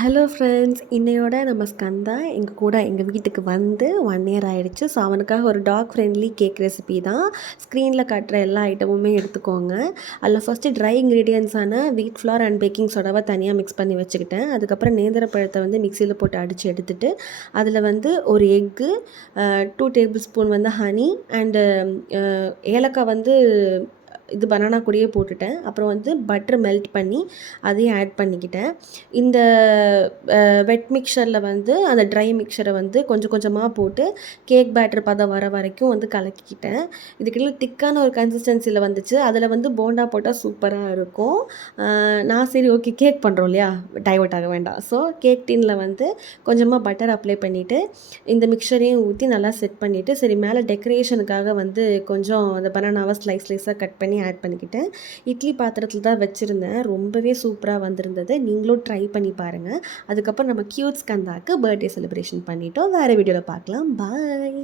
Hello friends, இன்னையோட நம்ம ஸ்கந்தா எங்கள் கூட எங்கள் வீட்டுக்கு வந்து 1 இயர் ஆயிடுச்சு. ஸோ அவனுக்காக ஒரு டாக் ஃப்ரெண்ட்லி கேக் ரெசிபி தான். ஸ்க்ரீனில் காட்டுற எல்லா ஐட்டமுமே எடுத்துக்கோங்க. அதில் ஃபஸ்ட்டு ட்ரை இன்க்ரீடியன்ட்ஸான வீட் ஃப்ளார் அண்ட் பேக்கிங் சோடாவை தனியாக மிக்ஸ் பண்ணி வச்சுக்கிட்டேன். அதுக்கப்புறம் நேந்திர பழத்தை வந்து மிக்சியில் போட்டு அடித்து எடுத்துட்டு அதில் வந்து ஒரு எக்கு, 2 டேபிள் ஸ்பூன் வந்து ஹனி அண்டு ஏலக்காய் வந்து இது பனானா கூடயே போட்டுட்டேன். அப்புறம் வந்து பட்டர் மெல்ட் பண்ணி அதையும் ஆட் பண்ணிக்கிட்டேன். இந்த வெட் மிக்சரில் வந்து அந்த ட்ரை மிக்சரை வந்து கொஞ்சம் கொஞ்சமாக போட்டு கேக் பேட்டர் பதம் வர வரைக்கும் வந்து கலக்கிக்கிட்டேன். இதுக்கெல்லாம் திக்கான ஒரு கன்சிஸ்டன்சியில் வந்துச்சு. அதில் வந்து போண்டா போட்டால் சூப்பராக இருக்கும். நான் சரி ஓகே கேக் பண்ணுறோம் இல்லையா, டைவர்ட் ஆக வேண்டாம். ஸோ கேக் டின்னில் வந்து கொஞ்சமாக பட்டர் அப்ளை பண்ணிவிட்டு இந்த மிக்சரையும் ஊற்றி நல்லா செட் பண்ணிவிட்டு, சரி மேலே டெக்கரேஷனுக்காக வந்து கொஞ்சம் அந்த பனானாவை ஸ்லைஸாக கட் பண்ணி ஆட் பண்ணிக்கிட்டேன். இட்லி பாத்திரத்தில் தான் வச்சுருந்தேன். ரொம்பவே சூப்பராக வந்திருந்தது. நீங்களும் ட்ரை பண்ணி பாருங்கள். அதுக்கப்புறம் நம்ம கியூட் ஸ்கந்தாக்கு பர்த்டே செலிப்ரேஷன் பண்ணிட்டோம். வேறு வீடியோவில் பார்க்கலாம். பாய்.